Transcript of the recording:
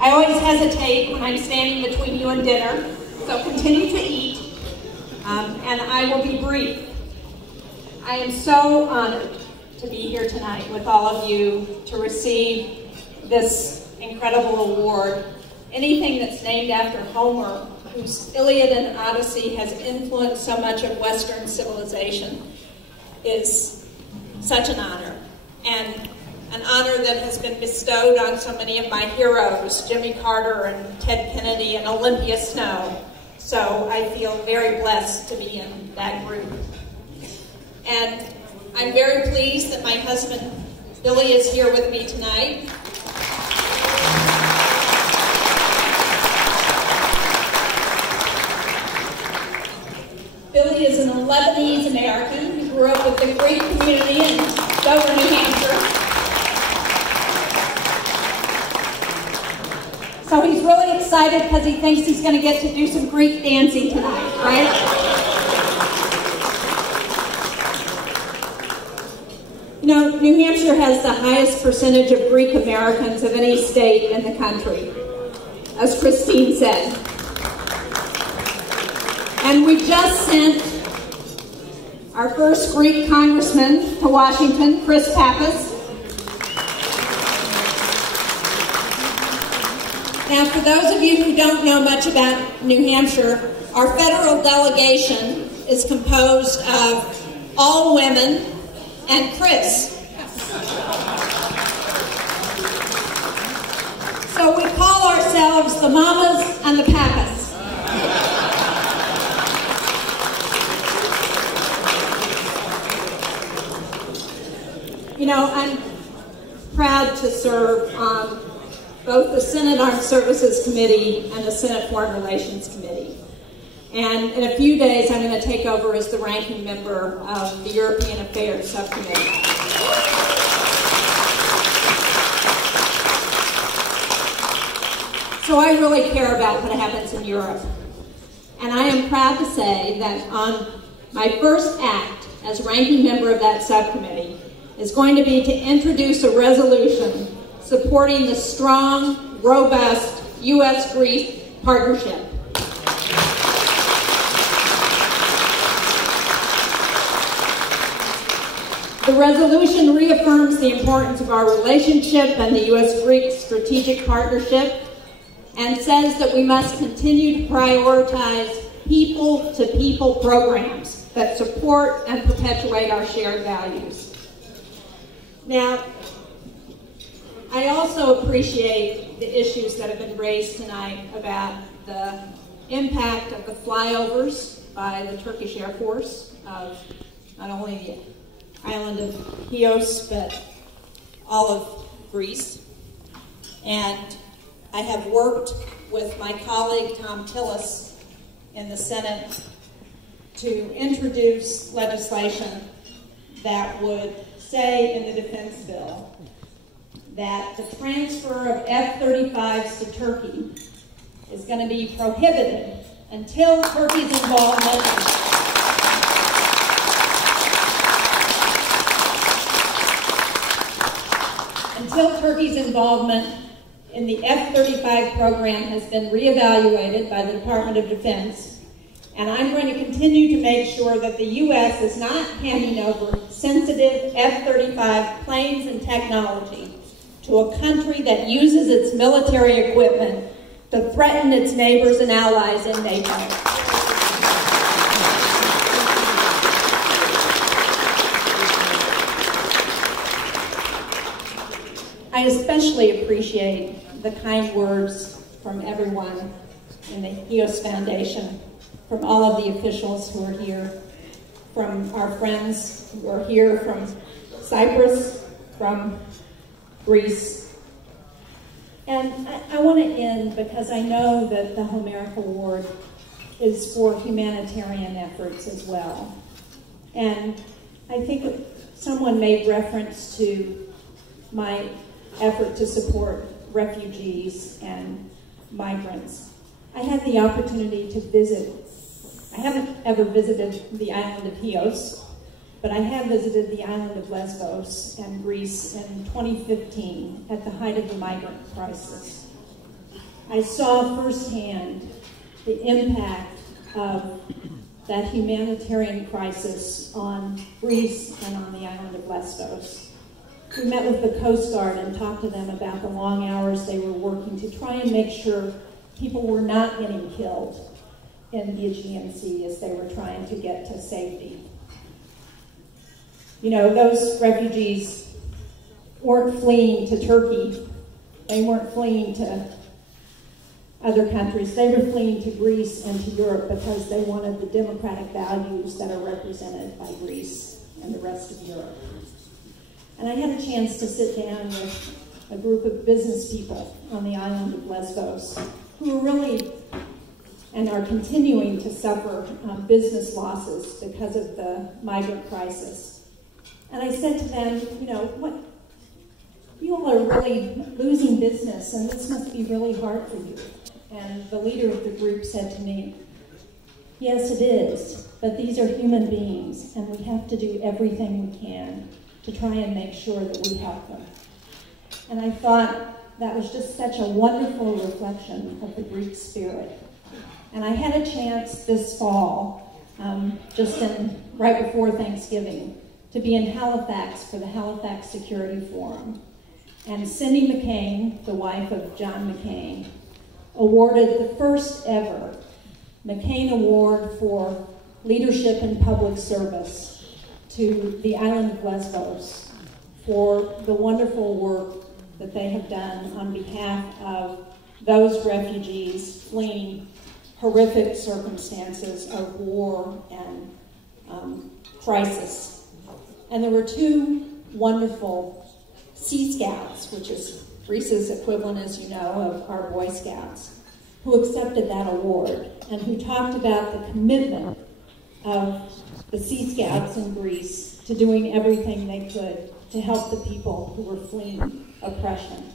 I always hesitate when I'm standing between you and dinner, so continue to eat, and I will be brief. I am so honored to be here tonight with all of you to receive this incredible award. Anything that's named after Homer, whose Iliad and Odyssey has influenced so much of Western civilization, is such an honor, and an honor that has been bestowed on so many of my heroes, Jimmy Carter and Ted Kennedy and Olympia Snow. So I feel very blessed to be in that group. And I'm very pleased that my husband, Billy, is here with me tonight. Billy is an Lebanese American who grew up with the Greek community in Dover, New Hampshire. So he's really excited because he thinks he's going to get to do some Greek dancing tonight, right? You know, New Hampshire has the highest percentage of Greek Americans of any state in the country, as Christine said. And we just sent our first Greek congressman to Washington, Chris Pappas. Now, for those of you who don't know much about New Hampshire, our federal delegation is composed of all women and Chris. So we call ourselves the Mamas and the Papas. You know, I'm proud to serve on both the Senate Armed Services Committee and the Senate Foreign Relations Committee. And in a few days, I'm going to take over as the ranking member of the European Affairs Subcommittee. So I really care about what happens in Europe. And I am proud to say that on my first act as ranking member of that subcommittee is going to be to introduce a resolution supporting the strong, robust U.S.-Greece partnership. The resolution reaffirms the importance of our relationship and the U.S.-Greek strategic partnership and says that we must continue to prioritize people-to-people programs that support and perpetuate our shared values. Now, I also appreciate the issues that have been raised tonight about the impact of the flyovers by the Turkish Air Force of not only the island of Chios, but all of Greece. And I have worked with my colleague Tom Tillis in the Senate to introduce legislation that would say in the defense bill that the transfer of F-35s to Turkey is going to be prohibited until Turkey's involvement in the F-35 program has been reevaluated by the Department of Defense. And I'm going to continue to make sure that the U.S. is not handing over sensitive F-35 planes and technology to a country that uses its military equipment to threaten its neighbors and allies in NATO. I especially appreciate the kind words from everyone in the Chios Foundation, from all of the officials who are here, from our friends who are here from Cyprus, from Greece. And I want to end because I know that the Homeric Award is for humanitarian efforts as well. And I think someone made reference to my effort to support refugees and migrants. I had the opportunity to visit. I haven't ever visited the island of Chios, but I have visited the island of Lesbos and Greece in 2015 at the height of the migrant crisis. I saw firsthand the impact of that humanitarian crisis on Greece and on the island of Lesbos. We met with the Coast Guard and talked to them about the long hours they were working to try and make sure people were not getting killed in the Aegean Sea as they were trying to get to safety. You know, those refugees weren't fleeing to Turkey. They weren't fleeing to other countries. They were fleeing to Greece and to Europe because they wanted the democratic values that are represented by Greece and the rest of Europe. And I had a chance to sit down with a group of business people on the island of Lesbos who were really and are continuing to suffer business losses because of the migrant crisis. And I said to them, you know, what? You all are really losing business, and this must be really hard for you. And the leader of the group said to me, yes, it is, but these are human beings, and we have to do everything we can to try and make sure that we help them. And I thought that was just such a wonderful reflection of the Greek spirit. And I had a chance this fall, right before Thanksgiving, to be in Halifax for the Halifax Security Forum. And Cindy McCain, the wife of John McCain, awarded the first ever McCain Award for Leadership in Public Service to the island of Lesbos for the wonderful work that they have done on behalf of those refugees fleeing horrific circumstances of war and crisis. And there were two wonderful Sea Scouts, which is Greece's equivalent, as you know, of our Boy Scouts, who accepted that award and who talked about the commitment of the Sea Scouts in Greece to doing everything they could to help the people who were fleeing oppression.